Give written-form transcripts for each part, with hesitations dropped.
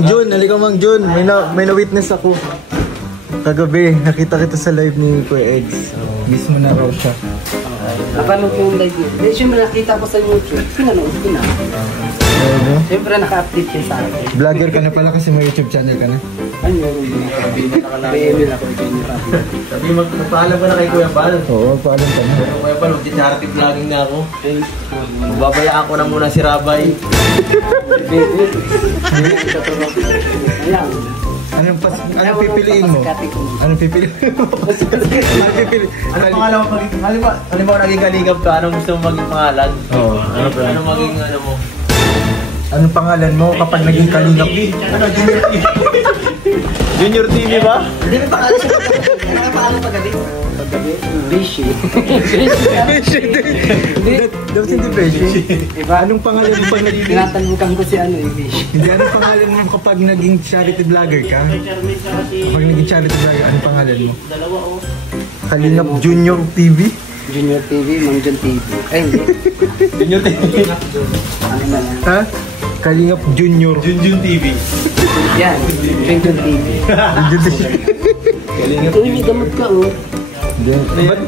Mang Jun, halika Mang Jun. May na-witness ako. Kagabi, nakita kita sa live ni Kuya Eggs. Miss mo na raw siya. Napanood ko yung live yun. Siyempre nakita ko sa YouTube. Pinanood ko na. Siyempre naka-update yun sa akin. Vlogger ka na pala kasi may YouTube channel ka na. Ano yun? BML ako. Sabi magpaalam ka na kay Kuya Bal. Oo, paalam ka na. Kuya Bal, mag-charity vlogging na ako. Magbabayaan ko na muna si Rabay. Anong pipiliin mo? Anong pipiliin mo? Anong pangalan mo maging... Halimbawa naging kalingap ka, anong gusto mo maging pangalan? Oo. Anong maging ano mo? Anong pangalan mo kapag naging kalingap? Ano, Junior TV? Junior TV ba? Hindi mo pangalan siya. Ano ang pangalan paggabi? Paggabi? Bishi. Dapat hindi Beshi. Anong pangalan mo pag naging... Tinatanbukan ko si ano eh, Bishi. Hindi, anong pangalan mo kapag naging charity vlogger ka? Kapag naging charity vlogger, anong pangalan mo? Kalingap Junior TV? Junior TV, Mang Jun TV. Ay, hindi. Junior TV. Ano na lang? Ha? Kalingap Junior. Junjun TV. Yan, Jun TV. Kalingap. Uy, may gamot ka oh.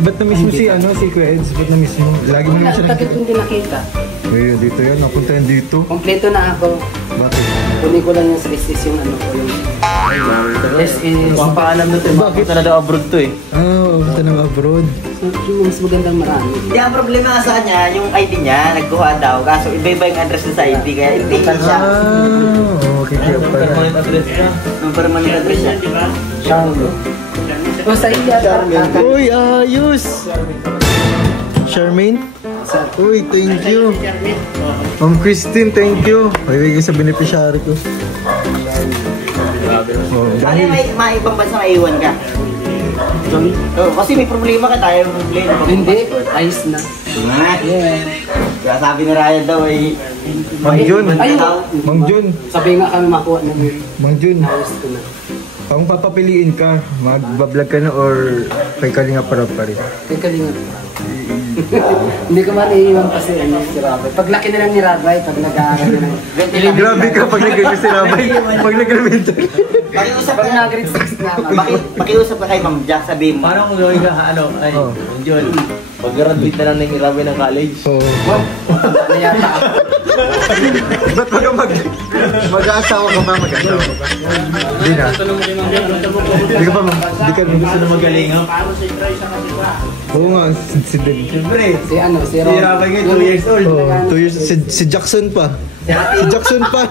Ba't na-miss mo si Kuya Eds? Ba't na-miss mo? Lagi mo naman siya Bakit kung di nakita? Uy, dito yan. Napunta yan dito. Kompleto na ako. Bakit? Kunin ko lang yung SSS yung ano ko yung... SSS. Papaalam na ito. Bakit na daw abroad to eh? Punta ng abroad. Yung mas magandang marami. Hindi, ang problema nga sa kanya, yung ID niya, nagkuha daw. Kaso iba-iba yung address na sa ID, kaya hindi siya. Okay, kaya pala. Permanent address ka. Yung permanent address niya. Charlotte. O sa iya, Uy, ayos! Charmaine? Uy, thank you. Ma'am Christine, thank you. May sa beneficiary ko. Ano may ibang bansa na iwan ka? Kasi may problema ka, tayo may problema. Hindi, ayos na. Yeah. Kaya sabi ni Ryan daw ay... Mang Jun. Ayun. Mang Jun. Sabi nga kami makuha ng Mang Jun. ayos ko na. Kung papapiliin ka, magbablog ka na or kay Kalinga para pa rin? Kay Kalinga. Hindi ko man iiwan kasi si Rabay. Paglaki na lang ni Rabay, pag nag-aaral na lang. Grabe ka pag nag-grade si Rabay. Pag nag-elementary. Pakiusap Pag ka. nag-grade 6 na. Pakiusap ka kay Ma'am Jack, sabihin mo. Paano kung gawin ka, ay, Jun, mag-graduate na lang ng Rabay ng college? Oo. Ano yata ako? Ba't mag-aasawa ka ba? Mag-aasawa ka ba? Hindi na. Hindi ka pa, hindi ka Gusto na magaling, ha? Oo nga, si Del. Siyempre, Si ano, si si Ron. Rabay ngayon, 2 years old. Oo, 2 years. Si Jackson pa. Si Jackson pa.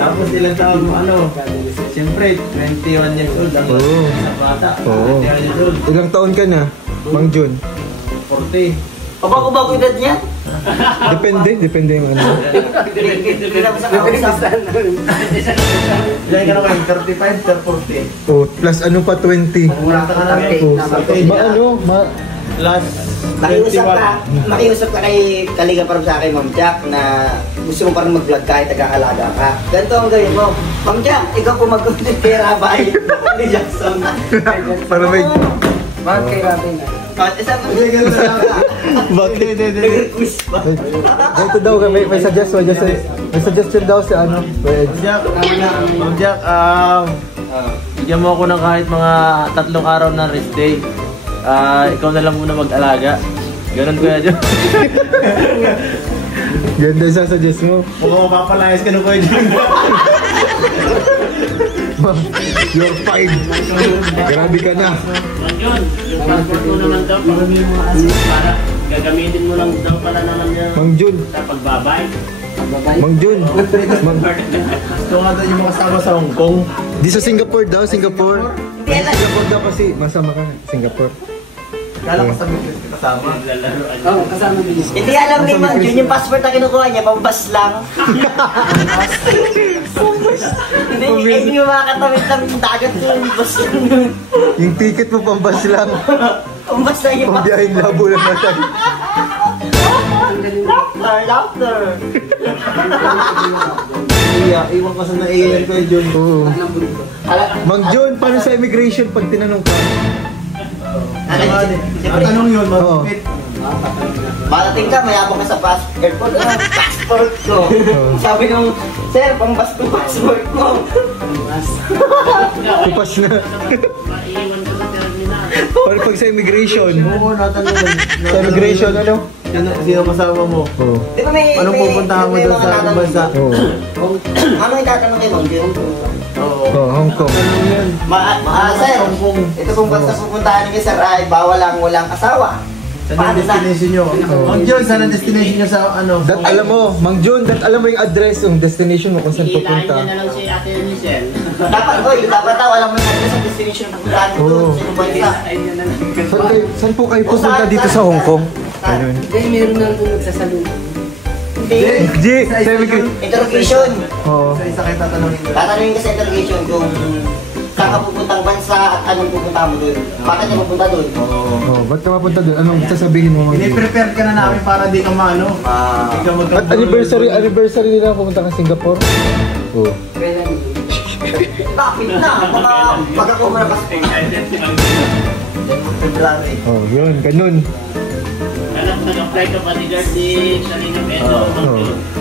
Tapos ilang taon mo, siyempre, 21 years old. Ang Oo. isang bata, Oo. 21 years old. Ilang taon ka na, Mang Jun? 40. Pabago-bago edad niya. Depende yung ano. Ilan ka na kayo? 35 or 40? Oh, plus ano pa 20. Wala ka na lang. Last Makiusap ka kay Kalinga Parang sa akin, Ma'am Jack, na gusto mo parang mag-vlog kahit nag-aalaga ka. Ganito ang gawin mo. Ma'am Jack, ikaw po mag-content kay Rabay ni Jackson. Para may... Bakit kay Rabay na? Isang magiging na lang ka. Bakit? Nag-request pa. Ito daw, may suggestion daw si ano. Ma'am Jack, bigyan mo ako ng kahit mga 3 araw na rest day. Ikaw na lang muna mag-alaga. Ganun ko yan. Ganda yung sasuggest mo. Mukhang mapapalayas ka na ko yun. You're fired. Grabe ka na. Yun, yung passport mo naman daw, para gagamitin mo lang daw pala naman yung Mang Jun. sa pagbabay. Mang Jun. Gusto nga daw yung makasama sa Hong Kong. Di sa Singapore daw, Singapore. Singapore daw kasi masama ka. Singapore. Kala ko sabi ko kasama. Oo, kasama din yun. Hindi alam ni Ma'am Jun, yung passport na kinukuha niya, pambas lang. Hindi mo makakatawid-tawid yung dagat yung bus lang. Yung ticket mo pambas lang. Pambas lang yung Pambiyahing labo lang natin. laughter. Iwan ka sa naiilan ko yun. Oo. Mang Jun, paano sa immigration pag tinanong ka? Tanong yun, Oo. mag-fit. Malating ka, mayabang ka sa passport. Passport ko. Sabi nung, sir, pang passport ko. Kupas na. Maiiwan ka sa terminal. Pero pag sa immigration, Oo, natanong. sa immigration ano? Sino kasama mo? Oo. Di ba may... Anong pupuntahan mo doon sa ibang bansa? Oo. Ano yung tatanong kay Ma'am Jun? Oo. Oh, Hong Kong. Sir, ito pong basta pupuntahan niyo sir ay bawal lang walang asawa. Saan ang destination nyo? Mang John, saan ang destination nyo sa ano? Dat alam mo, Mang Jun, dat alam mo yung address, yung destination mo kung saan Hilahin pupunta. niya na lang si Ate Lisel. Dapat daw alam mo yung address ang destination ng pupuntahan mo doon. Sino ba isa? Saan po kayo pupunta dito sa Hong Kong? Ayun. Hindi, meron na nung nagsasalubong. G, sa immigration. Interrogation. Oo. Isa kayo tatanungin ko. Tatanungin ka sa interrogation kung saan ka pupuntang bansa at anong pupunta mo doon. Bakit ka pupunta doon? Oh, ba't ka mapunta doon? Anong sasabihin mo, Mang Jun? Ini-prepare ka na namin para di ka maano. Di ka At anniversary nila pupunta ka Singapore? Oo. Kailan yun? Bakit na? Pag ako manapassport. February. Oh, yun, ganun. Alam, nag-apply ka pa ni Gardi, Salina Pedro, Oo.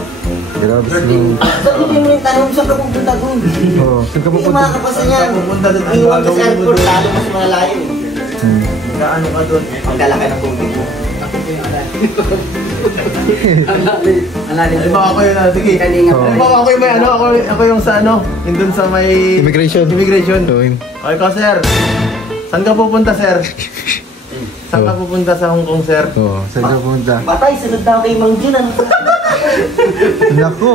Grabe sila. Sabi niyo yung tanong saan ka pupunta doon? Oo, saan ka Hindi pupunta? makakapasa niyan. Pupunta doon. Iwan ka sa airport, lalo mas malalayo. Magkaano ka doon? Maglalaki ng tubig mo. Ay, baka ako yun na. Sige. Kalinga Oo. pa. Baka ako yung may ano, ako yung sa ano, yung dun sa may... Immigration. Immigration. Oo, yun. Okay ka, sir. Saan ka pupunta, sir? Saan ka pupunta sa Hong Kong, sir? Oo, saan ka pupunta? Batay, sunod na ako kay Mang Jun. Ano? Naku.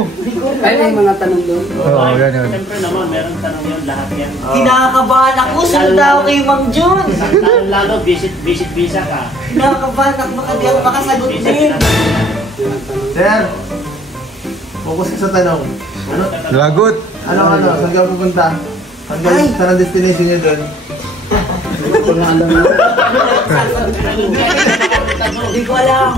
Ay, may mga tanong doon. Oo, ganun. Siyempre naman, meron tanong yun, lahat yan. Kinakabahan ako, sunod na ako kay Mang Jun. Lalo, visit visa ka. Kinakabahan ako, baka di ako makasagot Visa din. Sir, focus ka sa tanong. Ano? Lagot. Ano? Saan ka pupunta? Saan ang destination niyo doon? Hindi ko alam.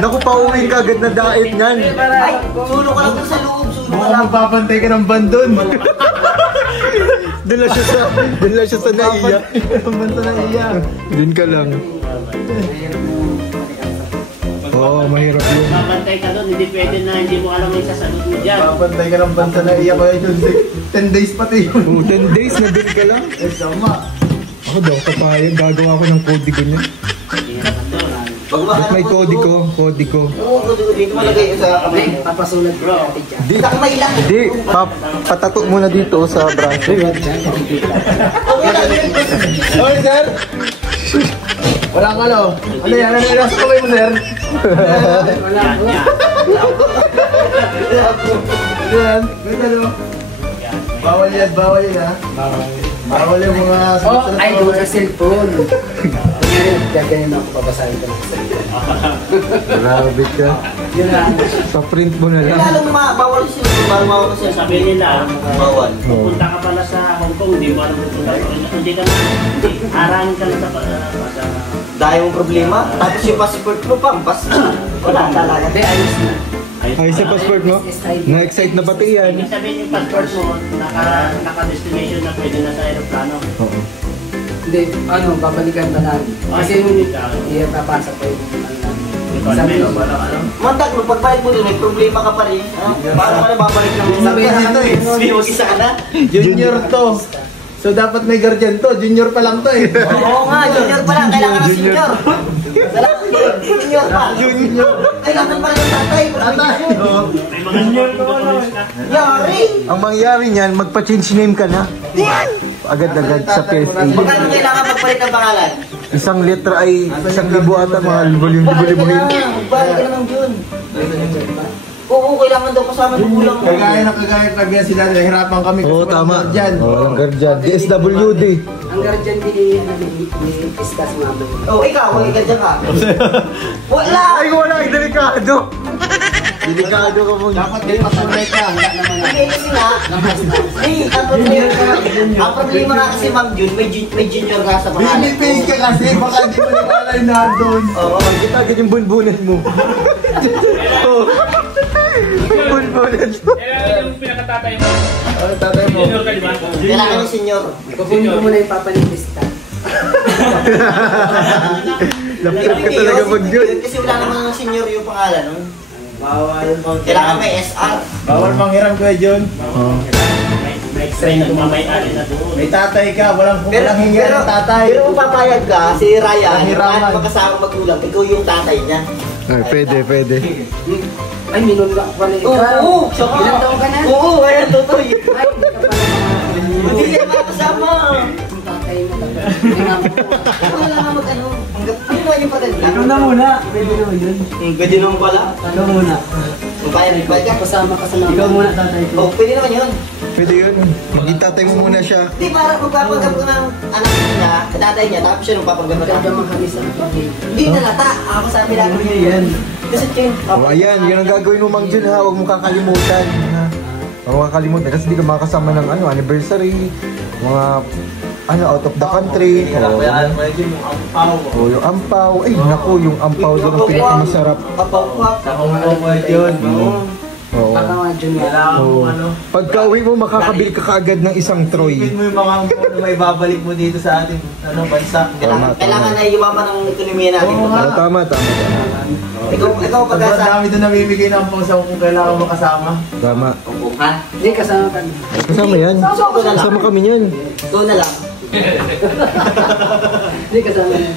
Naku, pauwi ka agad na dait niyan. Ay, sulo ka lang doon sa loob. Sulo ka Mukhang lang. magpapantay ka ng bandon. Doon lang siya sa naiya. Ang banta ng iya. Doon ka lang. Oo, mahirap yun. Mabantay ka doon, hindi pwede na hindi mo alam yung sasagot mo dyan. Papantay ka ng banta ng iya. Kaya yun, 10 days pati yun. Oo, 10 days na doon ka lang. Eh, sama. Ako daw, papayag. Gagawa ko ng kodigo niya. Ba't may kodigo? Kodigo. Oo, dito malagay sa kamay. Hindi, papasulat ko ate dyan. Di, Sa kamay lang. di, patato muna dito sa branch. Oy, sir! Wala ka, no? Ano yan? Ano yan? Sa kamay mo, sir? Wala ko. Ano yan? Ganda, no? Bawal yan, ha? Bawal yung mga... Oh, ay, doon sa cellphone. Ngayon, gaganin ako, babasahin ko. Grabe ka. Yun lang. Pa-print mo na lang. Lalong bawal sila. Bawal mo ako So, sabi nila, Bawal. pupunta ka pala sa Hong Kong, hindi mo alam pupunta ka. Hindi ka na, arahin ka lang sa Dahil mong problema. Tapos yung passport mo, pampas na. Wala talaga. Hindi, ayos na. Ay, sa passport mo? Na-excite na pati yan. Ibig sabihin yung passport mo, naka-destination na pwede na sa aeroplano. Oo. Hindi, ano, babalikan na lang. Kasi yung papasa pa yung sabi ko, Mandag mo, pagbalik mo doon, may problema ka pa rin. Paano ka na babalik ng Sabi nito eh. Isa ka na? Junior to. So dapat may guardian to. Junior pa lang to eh. Oo nga, junior pa lang. Kailangan na senior. Senior pa. Junior. Kailangan pa rin ng tatay. May mga junior documents ka. Yari! Ang mangyari niyan, magpa-change name ka na. Agad-agad sa PSA. Magkano kailangan magpalit ng pangalan? Isang letra ay 1,000 ata, mga libo-libo yun. Balik ka naman yun. Oo, kailangan daw kasama ng kulang mo. Kagaya sila. Nahirapan kami. Oo, kasi tama. walang guardian. Oo, walang guardian. DSWD. ang guardian ni Pistas mga ba? Oh, ikaw, wala ka dyan ka. Wala! Ay, wala. Ay, delikado. Delikado ka mo. Dapat di patunay ka. Hindi kasi nga, ang problema nga kasi Ma'am Jun, may junior ka sa pangalan. Binipay ka kasi. Baka di mo nilala yung nandun. Oo, Kita ganyan bunbunan mo. Oh. Bunbunan mo. Yung pinakatatay mo. Tatay mo. Junior ka, di ba? kailangan ng senior. Kukunin ko muna yung papa ni Pistas. Lap-trip ka talaga mag yun. Kasi wala namang senior yung pangalan nun. Bawal Kailangan may SR. Bawal manghiram Kuya John. May extra na mamay-ari na doon. May tatay ka, walang hingi ng tatay. Pero kung papayag ka, si Ryan, Nahiraman. kahit magkasama magulang, ikaw yung tatay niya. Ay, pwede. Ay, minunla ko pala ikaw. Oo, siya ka. Ilang taon ka na? Oo, ayan, totoo yun. Ay, hindi ka pala Hindi niya makasama. yung tatay mo talaga. Tingnan mo. Wala nga mag-ano. Ano naman yung patanda? Ikaw na muna. Pwede naman yun. Pwede naman pala. Ikaw muna. Kung bayad ka. Kasama ka sa namin. Ikaw muna, tatay ko. Oh, pwede naman yun. Pwede yun. Maging tatay mo muna siya. Di para magpapanggap ka ng anak niya, tatay niya, tapos siya nung papanggap ka. Magkagama kami sa pagkain. Hindi nalata. Ako sa amin lang yan. Kasi Chen, O ayan, yun ang gagawin mo Mang Jun ha. Huwag mo kakalimutan. Ha? Huwag mo kakalimutan kasi di ka makakasama ng anniversary, mga out of the country. Kailangan Kuya John yung ampaw. O yung ampaw. Ay, naku, yung ampaw doon ang pinakamasarap. papakwak. Sa kung Kuya John. Oo. Baka nga dyan nga. Kailangan mo ano. Pagka uwi mo, makakabili ka kaagad ng isang Troy. Ipin mo yung mga ano, may babalik mo dito sa ating bansa. Kailangan na yumaman ang ekonomiya natin. Oo nga. Tama. Ikaw Sobrang pag-asa. dami doon namimigay ng pangsa kung kailangan mo kasama. Tama. Ha? Hindi, kasama ka na. Kasama yan. Kasama kami yan. Ikaw na lang. Hindi, kasama na.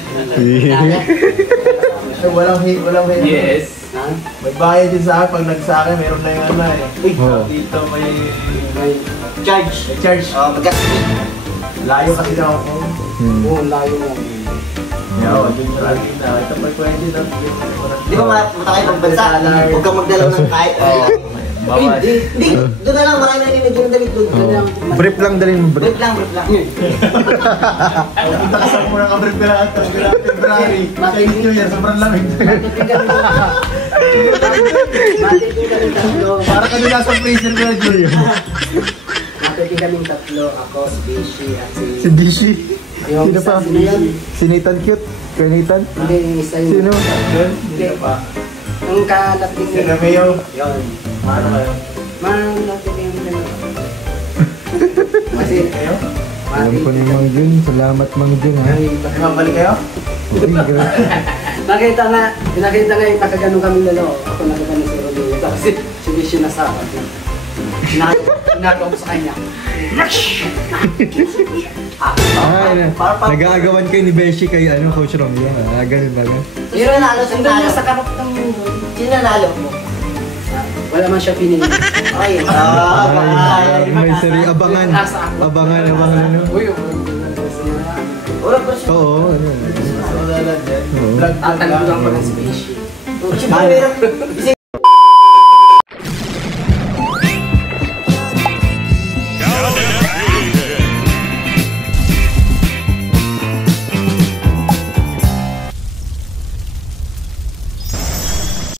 Walang hit. Yes. Ha? May bayad din sa akin. Pag nagsaka, meron na yung ano eh. Oo. Dito may Charge. charge. Magkasipit. Layo kasi na ako. Oo, layo mo. Yaw, dun sa akin na. Ito pa pwede na. Di ba matakay pang bansa? Huwag kang magdala ng kahit. Bawal. Hindi. Doon na lang. Marami na rin yung damit doon. Brief lang dalhin mo, brief. Brief lang. Itakasal mo na ka-brief ka lahat. February. Chinese New Year. Sobrang lamig. Matipid kami tatlo. Para ka din nasa freezer ko na Julia. Matipid kami tatlo. Ako, si Bishi, at Si Dishi. Yung Sino isa, pa? sino yun? Si Nathan Cute. Kaya Nathan? Hindi, yung isa yun. Sino? Yun, hindi na pa. Ang kalapit Si Romeo. Yun. Paano kayo? Malapit yung dalawa. Kasi, Kayo? Alam ko ni Mang Jun. Salamat Mang Jun ha. May mabalik kayo? Uy, grabe. nakita nga yung nakagano kami dalawa. Ako nakagano si Romeo. Tapos si Bishi nasa akin. Sinagaw ko sa kanya. Nag-aagawan kayo ni Beshi kay Coach Romeo. Ganun ba? Sino nanalo sa Sundin niya talo? sa karap ng mundo. Sino nanalo? Wala man siya pinili. Ay, May sari abangan. Abangan. Uy, Wala pa siya. Oo. Wala lang yan. Oo. Vlog tatanong lang ko ng species. Siyempre, meron.